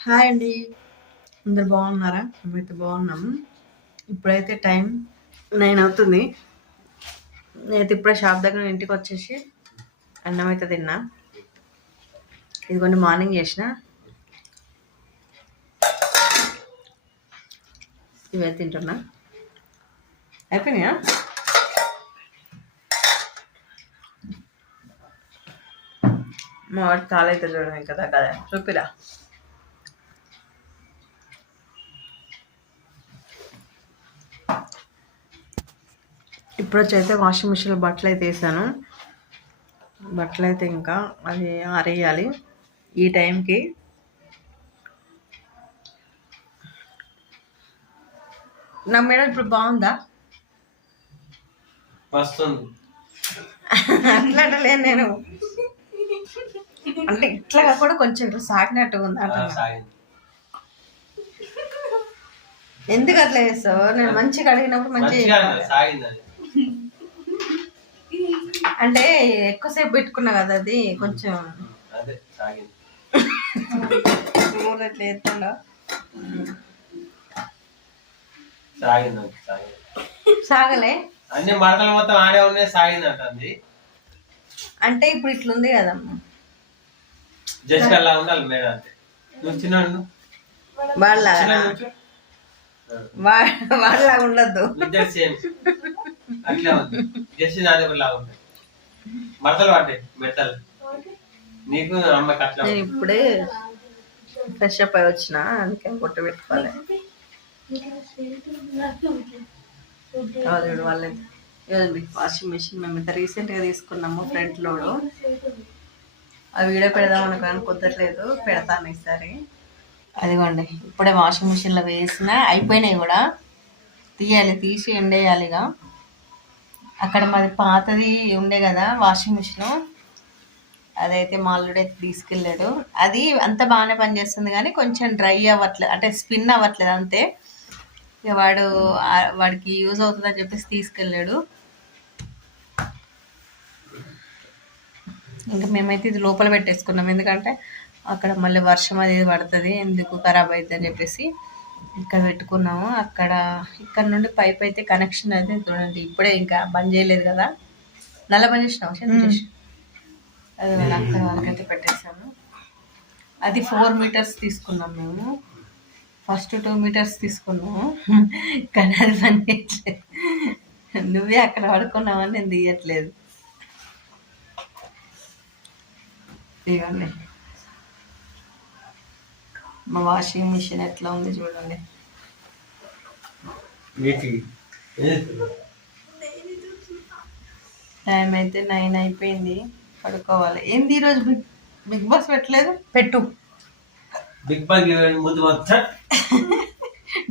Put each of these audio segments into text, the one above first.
Hi అండి. అందరు బాగున్నారా? మేమైతే బాగున్నాము ఇప్పుడైతే టైం నైన్ అవుతుంది. నేనైతే ఇప్పుడే షాప్ దగ్గర ఇంటికి వచ్చేసి అన్నం అయితే తిన్నా. ఇదిగోండి మార్నింగ్ చేసిన. ఇవే తింటున్నా. అయిపోయినాయా? మా వాడి కాలైతే చూడండి కదా కదా? చూపిరా. ఇప్పుడు వచ్చైతే వాషింగ్ మిషన్లో బట్టలు అయితే వేసాను. బట్టలు అయితే ఇంకా అది ఆరేయాలి. ఈ టైంకి నా మేడం ఇప్పుడు బాగుందా? అట్లా అంటలేను నేను. అంటే ఇట్లా కూడా కొంచెం ఇట్లా సాగినట్టు ఉంది సాగింది. ఎందుకు అట్లా చేస్తావు? నేను మంచిగా అడిగినప్పుడు మంచిగా మంచిగా అన్నది, సాగింది అది అంటే ఎక్కువసేపు పెట్టుకున్నా కదా అది కొంచెం. ఎట్లా ఎత్తుండో. సాగలే? అన్ని మడతలు మొత్తం ఆడే ఉన్నాయి సాగింది అంటుంది అంటే ఇప్పుడు ఇట్లుంది కదమ్మా. జస్ట్ అలా ఉండాలి మేడం అంతే. నువ్వు చిన్న ఉండు. వాళ్ళలాగా చిన్న నుంచో. వా- వాళ్ళలాగా ఉండద్దు. అట్లే ఉంది. జస్ట్ నాది లాగా ఉంటాయి మడతలు పడ్డాయి మెత్తలు. నీకు అమ్మకి అట్లా నేను ఇప్పుడే ఫ్రెష్ అప్ అయి వచ్చిన అందుకే బొట్టు పెట్టుకోవాలి. కాదు చూడు వాళ్ళే. ఇదండి వాషింగ్ మిషన్ మేము ఇంత రీసెంట్గా తీసుకున్నాము ఫ్రంట్ లోడ్. ఆ వీడియో పెడదాం అనుకోని కుదరలేదు పెడతాను ఈసారి. అదిగోండి ఇప్పుడే వాషింగ్ మిషన్లో వేసిన అయిపోయినాయి కూడా. తీయాలి తీసి ఎండేయాలిగా ఇక. అక్కడ మాది పాతది ఉండే కదా వాషింగ్ మిషన్ అదైతే మా అల్లుడే అయితే తీసుకెళ్ళాడు. అది అంత బాగానే పనిచేస్తుంది కానీ కొంచెం డ్రై అవ్వట్లేదు అంటే స్పిన్ అవ్వట్లేదు అంతే. ఇక వాడు వాడికి యూజ్ అవుతుందని చెప్పేసి తీసుకెళ్ళాడు. ఇంకా మేమైతే ఇది లోపల పెట్టేసుకున్నాం. ఎందుకంటే అక్కడ మళ్ళీ వర్షం అది పడుతుంది ఎందుకు ఖరాబ్ అవుతుంది అని చెప్పేసి. ఇక్కడ పెట్టుకున్నాము. అక్కడ ఇక్కడ నుండి పైప్ అయితే కనెక్షన్ అయితే చూడండి. ఇప్పుడే ఇంకా బంద్ చేయలేదు కదా. నల్ల బంద్ చేసినావు చేతులు చేసి అది వాళ్ళ అక్క వాళ్ళకైతే పెట్టేసాము అది ఫోర్ మీటర్స్ తీసుకున్నాం మేము. ఫస్ట్ టూ మీటర్స్ తీసుకున్నాము. కానీ అది చేయట్లేదు. నువ్వే అక్కడ పడుకున్నావని నేను తీయట్లేదు. ఇవ్వండి మా వాషింగ్ మిషన్ ఎట్లా ఉంది చూడండి. టైం అయితే నైన్ అయిపోయింది పడుకోవాలి. ఏంది ఈరోజు బిగ్ బిగ్ బాస్ పెట్టలేదు? పెట్టు. బిగ్ బాస్ ముందు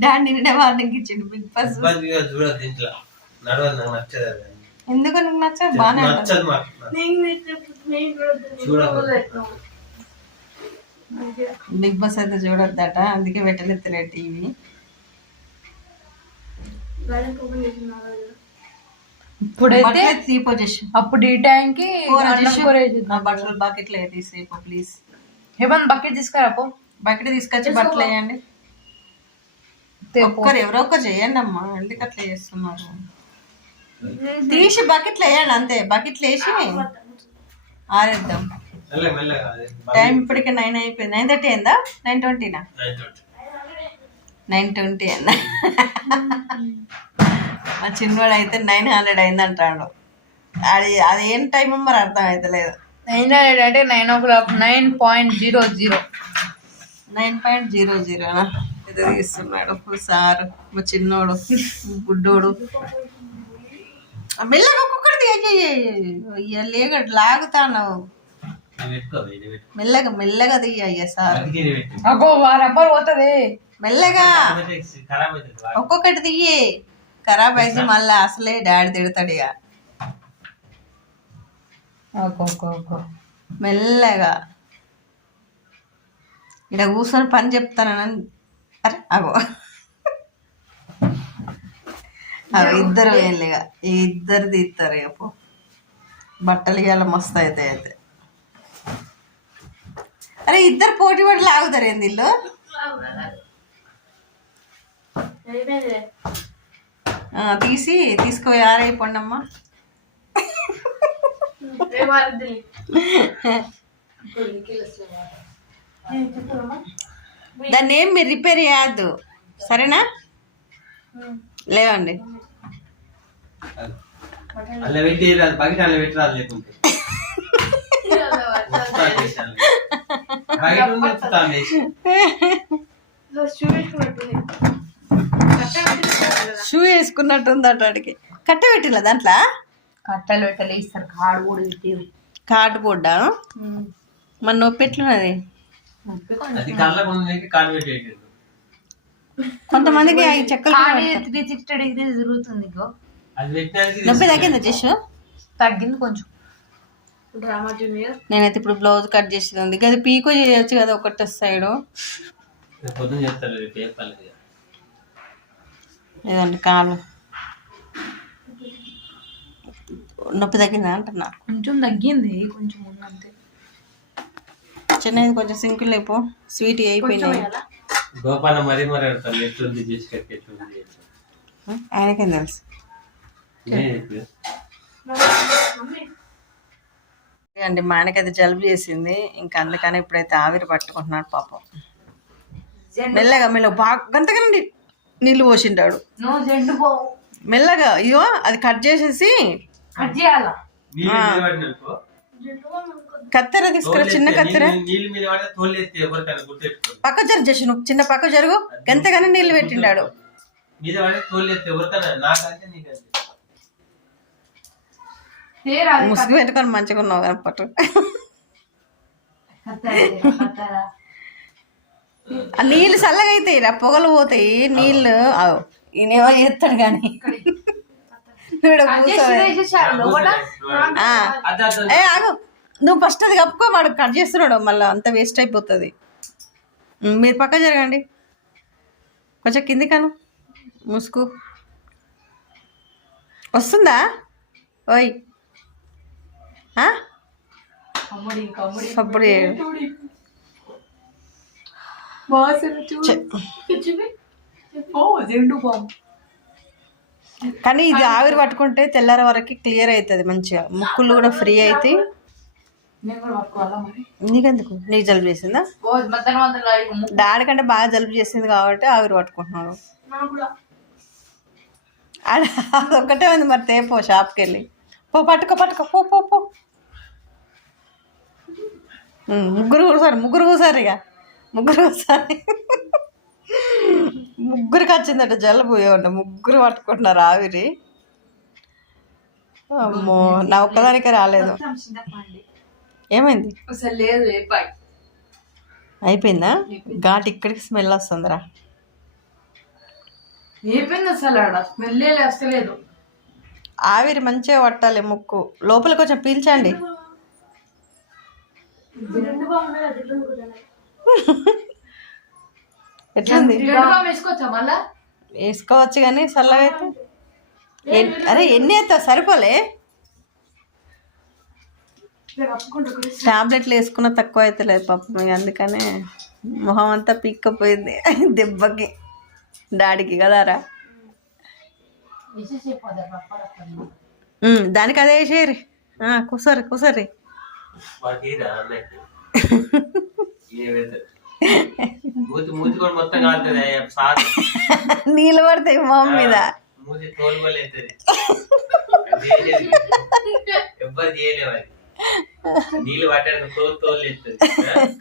డాడీ నిన్నే వార్నింగ్ ఇచ్చిండు బిగ్ బాస్ బిగ్ బాస్ ఇవాళ చూడదు దీంట్లో. నడవదు నాకు నచ్చదు అది. ఎందుకు నీకు నచ్చదు? మాకు. చూడదు బిగ్ బాస్ అయితే చూడొద్దట అందుకే పెట్టలేదు టీవీ. ఇప్పుడైతే త్రీ పొజిషన్ అప్పుడు ఈ టైంకి. నా బట్టలు బకెట్లో తీసేపు ప్లీజ్ హేమంత్ బకెట్ తీసుకురా పో. బకెట్ తీసుకొచ్చి బట్టలు వేయండి. ఒక్కరు ఎవరో ఒక్కరు చేయండి అమ్మా ఎందుకు అట్లా చేస్తున్నారు? తీసి బకెట్లో వేయండి అంతే. బకెట్లో వేసి ఆరేద్దాం. టైం ఇప్పటికే నైన్ అయిపోయింది. నైన్ థర్టీ అయిందా? నైన్ ట్వంటీనా? Nine twenty. అయిందా? మా చిన్నవాడు అయితే నైన్ హండ్రెడ్ అయింది అంటాడు అది అది ఏం టైం మరి అర్థం అవుతలేదు నైన్ హండ్రెడ్ అంటే nine o'clock nine point zero zero. Nine point zero జీరోనా ఇది తీస్తున్నాడు సార్ మా చిన్నోడు గుడ్డోడు. ఆ మెల్లగా ఒక్కొక్కటి లేక లాగుతాను ఇది పెట్టుకో ఇది పెట్టుకో మెల్లగా మెల్లగా తీయ సార్. అగో రబ్బర్ పోతుంది. మెల్లగా. ఒక్కొక్కటి తీయి. ఖరాబ్ అయితే మళ్ళీ అసలే డాడీ తిడతాడు ఇక. మెల్లగా. ఇక్కడ కూర్చొని పని చెప్తానని. అరే అగో. అవి ఇద్దరు వెళ్ళిగా ఇద్దరు తీస్తారు ఇక బట్టలు ఇవాళ మస్తు అవుతాయి అయితే. అరే ఇద్దరు పోటీ పడి లాగుతారు ఏంది ఇల్లు ఆ, తీసి తీసుకో ఆరైపోండి అమ్మా దాన్ని ఏం మీరు రిపేర్ చేయద్దు. సరేనా? లేవండి. అలా పెట్టి బకెట్ అలా పెట్టి రాదు లేకుంటే చేసి. షూ వేసుకున్నట్టు ఉంది అటాడికి కట్ట పెట్టిలా దాంట్లో? కట్టలు పెట్టలే ఇస్తారు కాడు కూడా పెట్టారు. కార్డ్ బోర్డా మన నొప్పి ఎట్లున్నది? పెట్టి. కొంతమందికి అవి చెక్కలు త్రీ సిక్స్టీ డిగ్రీ తిరుగుతుంది నొప్పి తగ్గిందా జస్ట్ తగ్గింది కొంచెం. నేనైతే ఇప్పుడు బ్లౌజ్ కట్ చేసేది ఉంది. అది పీకో చేయొచ్చు కదా ఒకటి సైడ్. లేదండి కాలు. నొప్పి తగ్గిందా అంటున్నా. కొంచెం తగ్గింది కొంచెం ఉన్నంతే చిన్నది కొంచెం సింకుల్ అయిపో స్వీట్ అయిపోయినాయి. గోపాల మరీ మరి. ఆయనకేం తెలుసు. అండి మా ఆయనకి అది జలుబు చేసింది. ఇంకా అందుకని ఇప్పుడైతే ఆవిరి పట్టుకుంటున్నాడు పాపం. మెల్లగా మెల్లగా బాగా గంతగానండి నీళ్ళు పోవు. మెల్లగా అయ్యో అది కట్ చేసేసి కత్తెర తీసుకురా చిన్న కత్తెర. పక్క జరు చేసి నువ్వు చిన్న పక్క జరుగు. గంతగానే నీళ్ళు పెట్టిండాడు. ముసుగు పెట్టుకొని మంచిగా ఉన్నావు కానీ పట్టు నీళ్ళు చల్లగా అవుతాయి రా పొగలు పోతాయి నీళ్ళు. ఆవు. ఈయనేమో చేస్తాడు కానీ. ఏ ఆగు. నువ్వు ఫస్ట్ అది కప్పుకో వాడు కట్ చేస్తున్నాడు. మళ్ళీ అంత వేస్ట్ అయిపోతుంది. మీరు పక్క జరగండి. కొంచెం కింది కాను. ముసుగు. వస్తుందా? ఓయ్. అప్పుడు కానీ ఇది ఆవిరి పట్టుకుంటే తెల్లారి వరకు క్లియర్ అవుతుంది మంచిగా. ముక్కులు కూడా ఫ్రీ అవుతాయి నీకెందుకు? నీకు జలుబు చేసిందా? డాడీ కంటే బాగా జలుబు చేసింది కాబట్టి ఆవిరి పట్టుకుంటున్నాడు. అదొక్కటే ఉంది మరి తేపో షాప్కి వెళ్ళి పో పట్టుకో పట్టుకో. పో పో పో. ముగ్గురు కూర్చోరు ముగ్గురు కూర్చోరు ఇక. ముగ్గురు కూర్చోరు ముగ్గురికి వచ్చిందట జలుబు ఏమంట ముగ్గురు పట్టుకుంటున్నారు ఆవిరి. అమ్మో నా ఒక్కదానికే రాలేదు. ఏమైంది? అయిపోయిందా? ఘాట్ ఇక్కడికి స్మెల్ వస్తుందిరా. అయిపోయింది అసలు ఆడ. స్మెల్ ఆవిరి మంచిగా పట్టాలి ముక్కు. లోపల కొంచెం పీల్చండి. ఎట్లుంది? వేసుకోవచ్చా కానీ చల్లగా అయితే. అరే ఎన్ని అవుతావు సరిపోలే? టాబ్లెట్లు వేసుకున్న తక్కువ అవుతలేదు పాపం అందుకనే మొహం అంతా పిక్కపోయింది దెబ్బకి. డాడీకి కదారా? దానికి అదే వేసేయరు కూసరి కూసరి నీళ్ళు పడతాయి మొహం మీద మూతి తోలు కూడా అవుతుంది ఎవ్వరు చేయలేవు అది నీళ్ళు పట్టడానికి తోలు తోలు ఎత్తుంది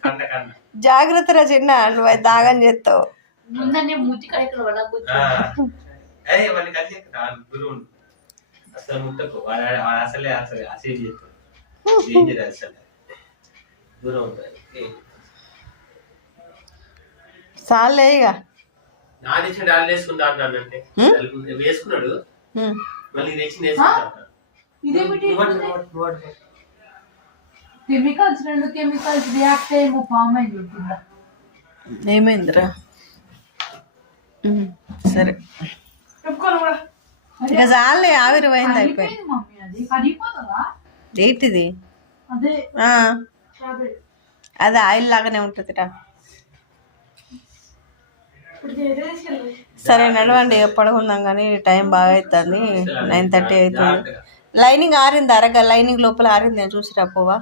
కండ కండ జాగ్రత్త రా చిన్న నువ్వు అది దాగని చేస్తావు ముందనే మూతి కడకలు పడకపోతే ఆ. అరే వాడిని కలిసి గురువు అసలు ముట్టకు వాడు వాడు అసలే అసలు అసేజ్ దూరం ఉంటుంది. చాలే ఇక డాల్ వేసుకుంటా వేసుకున్నాడు. మళ్ళీ తెచ్చి వేసుకుంటా. కెమికల్స్ రెండు కెమికల్స్ రియాక్ట్ అయ్యేమో ఫామ్ అయి ఉంటుందా ఏమైందిరా సరే ఇక చాలే ఆవిరి పోయింది అయిపోయింది అయిపోయింది మమ్మీ అది కరిగిపోతుందా ఏంటిది? అదే. ఆ, అది. ఆయిల్ లాగానే ఉంటుందిరా. సరే నడవండి. పడుకుందాం కానీ టైం బాగా అవుతుంది నైన్ థర్టీ అవుతుంది లైనింగ్ ఆరింది అరగ. లైనింగ్ లోపల ఆరింది. నేను చూసిరా పోవా.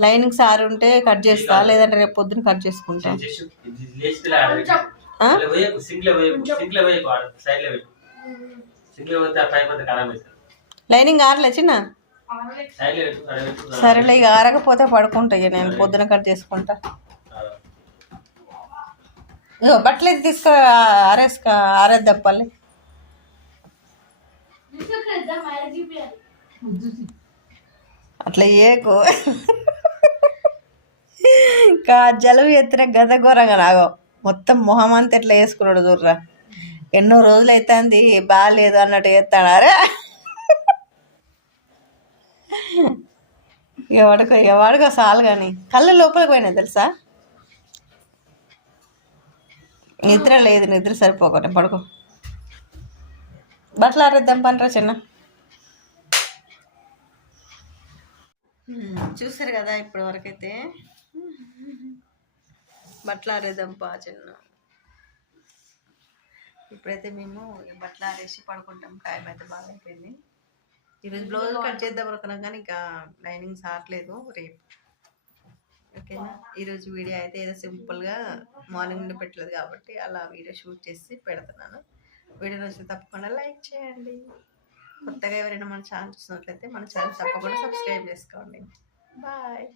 లైనింగ్స్ ఆరి ఉంటే కట్ చేస్తా. లేదంటే రేపు పొద్దున కట్ చేసుకుంటా. లైనింగ్ ఆరలే చిన్న? సరేలే ఇక ఆరకపోతే పడుకుంటా ఇక నేను పొద్దున కట్ చేసుకుంటా. ఆ. బట్టలు అయితే తీసుకో ఆరేసుకో ఆరేద్దప్పల్లి అట్లా ఏకు ఇంకా జలుబు ఎత్తిన గద ఘోరంగా నాగో. మొత్తం మొహం అంతా ఎట్లా వేసుకున్నాడు చూర్రా ఎన్నో రోజులు అవుతుంది బాగాలేదు అన్నట్టు చేస్తాడు అరే! ఎవడికో ఎవడికో సాలు కానీ. కళ్ళు లోపలికి పోయినాయి తెలుసా? నిద్ర లేదు నిద్ర సరిపోకుండా. పడుకో. బట్టలు ఆరేద్దాం పనిరా చిన్న. చూసారు కదా ఇప్పటి వరకైతే? బట్టలు ఆరేద్దాం పా చిన్న. ఇప్పుడైతే మేము బట్టలు ఆరేసి పడుకుంటాం. టైం అయితే బాగా అయిపోయింది. ఈరోజు బ్లౌజ్ కట్ చేద్దాం అనుకున్నాం కానీ ఇంకా లైనింగ్స్ ఆడలేదు రేపు. ఓకేనా? ఈరోజు వీడియో అయితే ఏదో సింపుల్గా మార్నింగ్ నుండి పెట్టలేదు కాబట్టి అలా వీడియో షూట్ చేసి పెడుతున్నాను. వీడియో నచ్చితే తప్పకుండా లైక్ చేయండి. కొత్తగా ఎవరైనా మన ఛానల్ చూసినట్లయితే మన ఛానల్ తప్పకుండా సబ్స్క్రైబ్ చేసుకోండి. బాయ్.